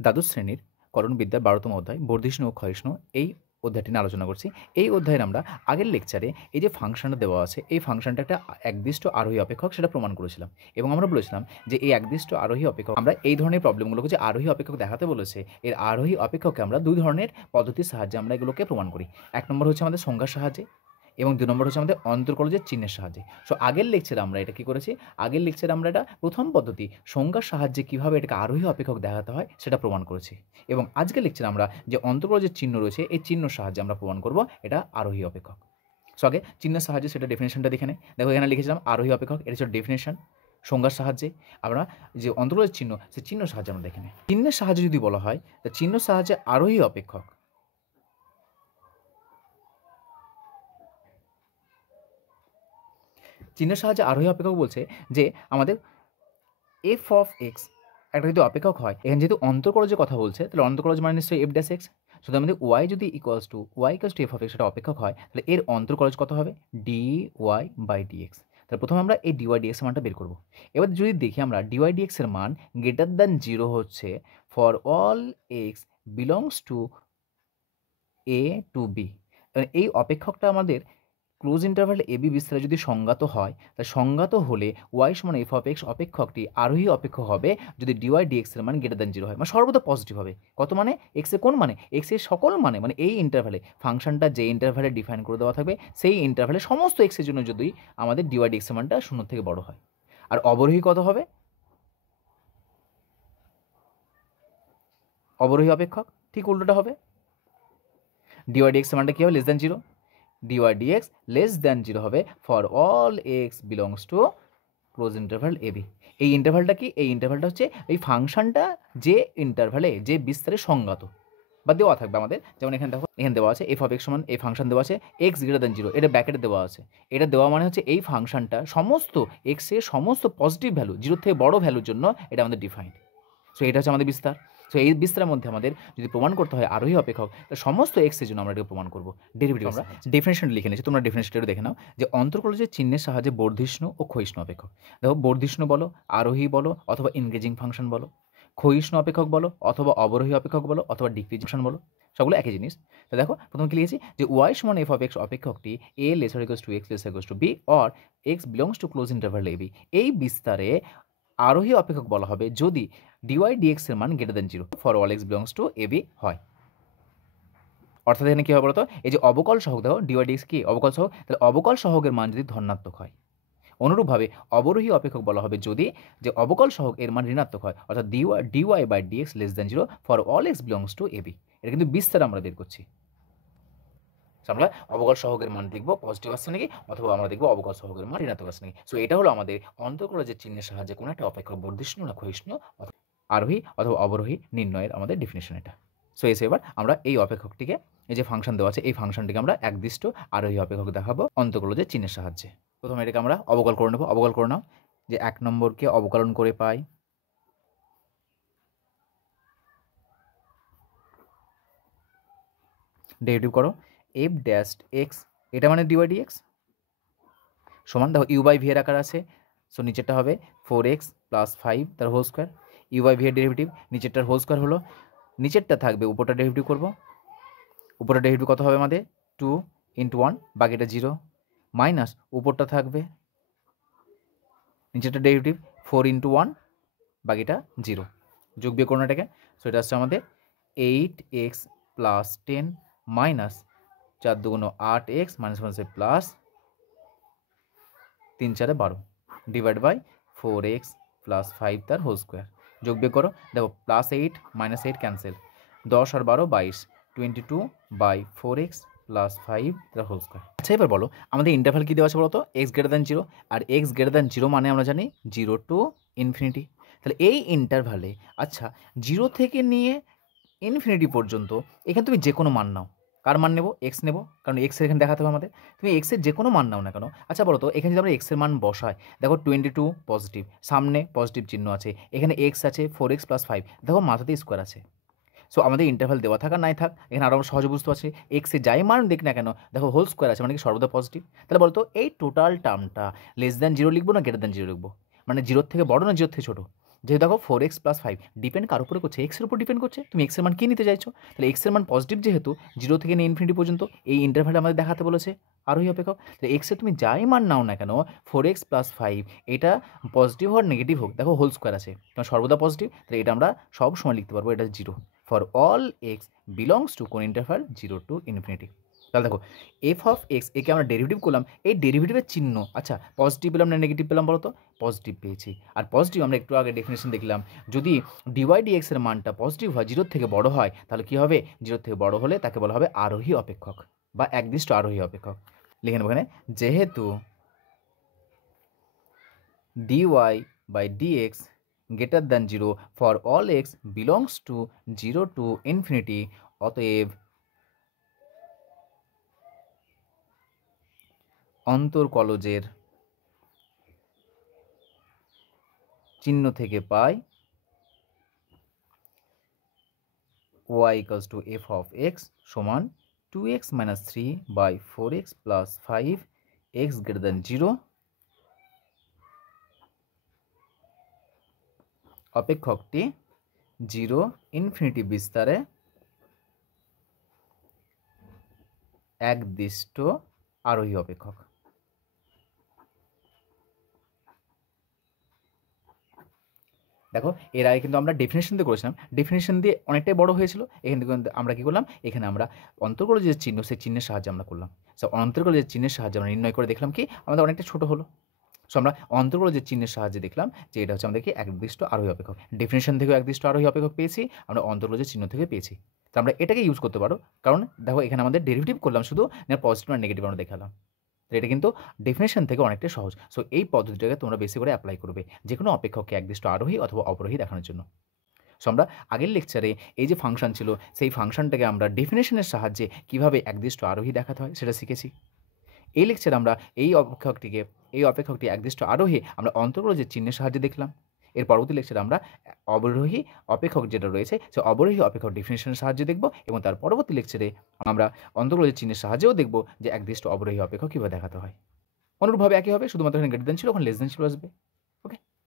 দ্বাদশ শ্রেণীর করণবিদ্যার ১২তম অধ্যায় বর্ধিষ্ণু ও ক্ষয়িষ্ণু এই অধ্যায়টি নিয়ে আলোচনা করছি। এই অধ্যায়ে আমরা আগের লেকচারে এই যে ফাংশনটা দেওয়া আছে, এই ফাংশনটা একটা একদিষ্ট আরোহী অপেক্ষক সেটা প্রমাণ করেছিলাম এবং আমরা বলেছিলাম যে এই একদিষ্ট আরোহী অপেক্ষক আমরা এই ধরনের প্রবলেমগুলোকে যে আরোহী অপেক্ষক দেখাতে বলেছে, এর আরোহী অপেক্ষককে আমরা দুই ধরনের পদ্ধতির সাহায্যে আমরা এগুলোকে প্রমাণ করি। এক নম্বর হচ্ছে আমাদের সংজ্ঞার সাহায্যে এবং ২ নম্বর হচ্ছে আমাদের অন্তর্কলজের চিহ্নের সাহায্যে। সো আগের লেকচারে আমরা এটা কী করেছি, আগের লেকচারে আমরা এটা প্রথম পদ্ধতি সংজ্ঞার সাহায্যে কীভাবে এটাকে আরোহী অপেক্ষক দেখাতে হয় সেটা প্রমাণ করেছি এবং আজকের লেকচারে আমরা যে অন্তর্কলজের চিহ্ন রয়েছে এই চিহ্নর সাহায্যে আমরা প্রমাণ করব এটা আরোহী অপেক্ষক। সো আগে চিহ্নের সাহায্যে সেটা ডেফিনেশনটা দেখে নেই। দেখো এখানে লিখেছিলাম আরোহী অপেক্ষক, এটা হচ্ছে ডেফিনেশন। সংজ্ঞার সাহায্যে আমরা যে অন্তর্কলজের চিহ্ন, সেই চিহ্নের সাহায্যে আমরা দেখে নিই। চিহ্নের সাহায্যে যদি বলা হয় তা চিহ্নের সাহায্যে আরোহী অপেক্ষক চিহ্নের সাহায্যে আরোহী অপেক্ষক বলছে যে আমাদের এফ অফ এক্স একটা যদি অপেক্ষক হয়, এখানে যেহেতু অন্তর্কলজের কথা বলছে তাহলে অন্তর্কলজ মানে নিশ্চয়ই এফ ড্যাশ এক্স। শুধু আমাদের ওয়াই যদি equals to f of x সেটা অপেক্ষক হয়, তাহলে এর অন্তর্কলজ কত হবে, d y by d x. তাহলে প্রথমে আমরা এই ডিওয়াই ডিএক্স এর মানটা বের করবো। এবার যদি দেখি আমরা ডিওয়াই ডিএক্স এর মান গ্রেটার দ্যান 0 হচ্ছে for all x belongs to a to b. এই অপেক্ষকটা আমাদের ক্লোজ ইন্টারভ্যাল এ বি বিস্তারে যদি সংজ্ঞাত হয়, তাহলে সংজ্ঞাত হলে ওয়াই সমান এফ অফ এক্স অপেক্ষকটি আরোহী অপেক্ষক হবে যদি ডিওয়াই ডিএক্স এর মান গ্রেটার দ্যান 0 হয়, মানে সর্বদা পজিটিভ হবে। কত মানে, এক্স এর কোন মানে, এক্স এর সকল মানে, মানে এই ইন্টারভ্যালে ফাংশনটা যে ইন্টারভ্যালে ডিফাইন করে দেওয়া থাকবে সেই ইন্টারভ্যালে সমস্ত এক্স এর জন্য যদি আমাদের ডিওয়াই ডিএক্স এর মানটা 0 থেকে বড় হয়। আর অবরোহী কত হবে, অবরোহী অপেক্ষক ঠিক উল্টোটা হবে, ডিওয়াই ডিএক্স এর মানটা কী হবে, less than 0। D y d x less than 0 হবে for all x belongs to close interval A B. এই ইন্টারভ্যালটা কি, এই ইন্টারভ্যালটা হচ্ছে এই ফাংশনটা যে ইন্টারভ্যালে যে বিস্তারে সংজ্ঞাত বা দেওয়া থাকবে আমাদের। যেমন এখানে দেখো, এখানে দেওয়া আছে এফ অফ এক্স সমান এই ফাংশন দেওয়া আছে এক্স গ্রেটার দ্যান 0, এটা ব্র্যাকেটে দেওয়া আছে। এটা দেওয়া মানে হচ্ছে এই ফাংশনটা সমস্ত এক্সের সমস্ত পজিটিভ ভ্যালু 0 থেকে বড় ভ্যালুর জন্য এটা আমাদের ডিফাইন্ড। সো এটা হচ্ছে আমাদের বিস্তার। সো এই বিস্তারের মধ্যে আমাদের যদি প্রমাণ করতে হয় আরোহী অপেক্ষক, তাহলে সমস্ত এক্সের জন্য আমরা এটাকে প্রমাণ করবো। ডেরিভেটিভ আমরা ডেফিনেশন লিখে নিয়েছি, তোমরা ডেফিনেশনটা দেখে নাও যে অন্তর্কলজের চিহ্নের সাহায্যে বর্ধিষ্ণু ও ক্ষয়িষ্ণু অপেক্ষক। দেখো বর্ধিষ্ণু বলো, আরোহী বলো অথবা ইনগেজিং ফাংশন বলো, ক্ষয়িষ্ণু অপেক্ষক বলো অথবা অবরোহী অপেক্ষক বলো অথবা ডিক্রিজিং বলো, সবগুলো একই জিনিস। তো দেখো প্রথমে কি লিখেছি যে ওয়াই সমান এফ অফ এক্স অপেক্ষকটি A lesser equals to X lesser equals to B or X belongs to close interval A B. এই বিস্তারে আরোহী অপেক্ষক বলা হবে যদি ডিওয়াই ডিএক্স এর মান greater than 0 for all x belongs to a b হয়। অর্থাৎ এখানে কী হবে বলতো, এই যে অবকল সহগ দেখো ডিওয়াই ডিএক্স কি অবকল সহগ, তাহলে অবকল সহগের মান যদি ধনাত্মক হয়, অনুরূপভাবে অবরোহী অপেক্ষক বলা হবে যদি যে অবকল সহগ এর মান ঋণাত্মক হয়, অর্থাৎ d y by d x less than 0 for all x belongs to a b. এটা কিন্তু বিস্তার আমরা বের করছি। আমরা অবকল সহগের মান দেখবো পজিটিভ আসছে নাকি, অথবা আমরা দেখবো অবকল সহগের মান ঋণাত্মক আসছে নাকি। সো এটা হলো আমাদের অন্তর্কলজের চিহ্নের সাহায্যে কোনো একটা অপেক্ষক বর্ধিষ্ণু না ক্ষয়িষ্ণু, আরোহী অথবা অবরোহী নির্ণয়ের আমাদের ডেফিনেশন এটা। সো এসে এবার আমরা এই অপেক্ষকটিকে, এই যে ফাংশন দেওয়া আছে এই ফাংশনটিকে আমরা একদিষ্ট আরোহী অপেক্ষক দেখাবো অন্তর্কলজের চিহ্নের সাহায্যে। প্রথমে এটাকে আমরা অবকল করে নেবো। অবকল করে নাও যে 1 নম্বরকে অবকলন করে পাই ডেরিভেটিভ করো এফ ড্যাশ এক্স, এটা মানে ডিওয়াই ডিএক্স সমান, দেখো ইউ বাই ভি এর আকার আছে। সো নিচেরটা হবে 4x প্লাস 5 তার whole square, u by v এর ডেরিভেটিভ নিচেরটার হোল স্কোয়ার হলো, নিচেরটা থাকবে উপরটা ডেরিভেটিভ করবো, উপরটা ডেরিভেটিভ কত হবে আমাদের 2 ইন্টু 1 বাকিটা 0 মাইনাস উপরটা থাকবে নিচেরটা ডেরিভেটিভ 4 ইন্টু 1 বাকিটা 0, যোগ বিয়োগ করুন এটাকে। সো এটা আসছে আমাদের 8x plus 10 minus 4 2 8x minus minus plus 3 4 12 divide by 4x plus 5 তার হোল স্কোয়ার, যোগ বিয়োগ করো। দেখো প্লাস 8 মাইনাস 8 ক্যান্সেল, 10 আর 12 22 22 বাই 4x প্লাস 5 তার হোল স্কোয়ার। আচ্ছা এবার বলো আমাদের ইন্টারভ্যাল কী দেওয়া আছে বলো তো, এক্স গ্রেটার দ্যান 0, আর এক্স গ্রেটার দ্যান 0 মানে আমরা জানি 0 টু ইনফিনিটি। তাহলে এই ইন্টারভ্যালে আচ্ছা 0 থেকে নিয়ে ইনফিনিটি পর্যন্ত এখানে তুমি যে কোনো মান নাও, কার মান নেবো, এক্স নেবো, কারণ এক্সের এখানে দেখাতে হবে আমাদের, তুমি এক্সের যে কোনো মান নাও না কেন। আচ্ছা বলো তো এখানে যদি আমরা এক্সের মান বসাই, দেখো 22 পজিটিভ, সামনে পজিটিভ চিহ্ন আছে, এখানে এক্স আছে 4x প্লাস 5, দেখো মাথাতে স্কোয়ার আছে। সো আমাদের ইন্টারভ্যাল দেওয়া থাকা নাই থাক, এখানে আরও সহজে বুঝতে পারছি এক্সে যাই মান দেখ না কেন দেখো হোল স্কোয়ার আছে মানে কি সর্বদা পজিটিভ। তাহলে বলতো এই টোটাল টার্মটা লেস দ্যান 0 লিখবো না গ্রেটার দ্যান 0 লিখবো, মানে 0 থেকে বড় না 0 থেকে ছোটো, যেহেতু দেখো 4x + 5 ডিপেন্ড কার উপরে করছে, এক্সের উপর ডিপেন্ড করছে। তুমি এক্সের মান কী নিতে চাইছো? তাহলে এক্সের মান পজিটিভ যেহেতু 0 থেকে নিয়ে ইনফিনিটি পর্যন্ত এই ইন্টারভ্যালে আমাদের দেখাতে বলেছে আরোহী অপেক্ষক। তাহলে এক্সের তুমি যাই মান নাও না কেন 4x + 5 এটা পজিটিভ হোক নেগেটিভ হোক, দেখো হোল স্কোয়ার আছে কারণ সর্বদা পজিটিভ, তাহলে এটা আমরা সব সময় লিখতে পারবো এটা 0 for all x belongs two কোন ইন্টারভ্যাল 0 to ইনফিনিটি। তাহলে দেখো এফ অফ এক্স একে আমরা ডেরিভেটিভ করলাম, এই ডেরিভেটিভের চিহ্ন আচ্ছা পজিটিভ পেলাম না নেগেটিভ পেলাম বলো তো? পজিটিভ পেয়েছি। আর পজিটিভ আমরা একটু আগে ডেফিনেশন দেখলাম, যদি ডিওয়াই ডিএক্স এর মানটা পজিটিভ হয় 0 থেকে বড় হয় তাহলে কী হবে? 0 থেকে বড় হলে তাকে বলা হবে আরোহী অপেক্ষক বা একদিষ্ট আরোহী অপেক্ষক। লিখে নেব এখানে, যেহেতু dy/dx greater than 0 for all x belongs to 0 to infinity, অতএব অন্তর্কলজের চিহ্ন থেকে পাই y = f of x সমান 2x - 3/4x + 5 x greater than 0 অপেক্ষকটি 0 infinity বিস্তারে একদিষ্ট আরোহী অপেক্ষক। দেখো এর আগে কিন্তু আমরা ডেফিনেশন দিয়ে করেছিলাম, ডেফিনেশন দিয়ে অনেকটাই বড় হয়েছিল। এখান থেকে আমরা কী করলাম, এখানে আমরা অন্তর্গোলক যে চিহ্ন সেই চিহ্নের সাহায্যে আমরা করলাম। সো অন্তর্গোলক যে চিহ্নের সাহায্যে আমরা নির্ণয় করে দেখলাম কি আমাদের অনেকটা ছোট হলো। সো আমরা অন্তর্গোলক যে চিহ্নের সাহায্যে দেখলাম যে এটা হচ্ছে আমাদের কি একদিষ্ট আরোহী অপেক্ষক। ডেফিনেশন থেকেও একদিষ্ট আরোহী অপেক্ষক পেয়েছি, আমরা অন্তর্গোলকের চিহ্ন থেকে পেয়েছি। তো আমরা এটাকে ইউজ করতে পারো, কারণ দেখো এখানে আমাদের ডেরিভেটিভ করলাম শুধু, না পজিটিভ আর নেগেটিভ আমরা দেখালাম। তো এটা কিন্তু ডেফিনেশন থেকে অনেকটা সহজ। সো এই পদ্ধতিটাকে তোমরা বেশি করে অ্যাপ্লাই করবে যে কোনো অপেক্ষককে একদিষ্ট আরোহী অথবা অবরোহী দেখানোর জন্য। সো আমরা আগের লেকচারে এই যে ফাংশন ছিল সেই ফাংশনটাকে আমরা ডেফিনেশনের সাহায্যে কীভাবে একদিষ্ট আরোহী দেখাতে হয় সেটা শিখেছি। এই লেকচারে আমরা এই অপেক্ষকটি একদিষ্ট আরোহী আমরা অন্তর্গোলকের চিহ্নের সাহায্যে দেখলাম। এর পরবর্তী লেকচারে আমরা অবরোহী অপেক্ষক যেটা রয়েছে সে অবরোহী অপেক্ষক ডেফিনেশনের সাহায্যে দেখব, এবং তার পরবর্তী লেকচারে আমরা অন্তর্গোলকের চিহ্নের সাহায্যেও দেখব যে একদিষ্ট অবরোহী অপেক্ষক কীভাবে দেখাতে হয়। অনুরূপভাবে একই হবে, শুধুমাত্র এখানে গ্রেটার দেন ছিল, ওখানে লেস দেন ছিল আসবে।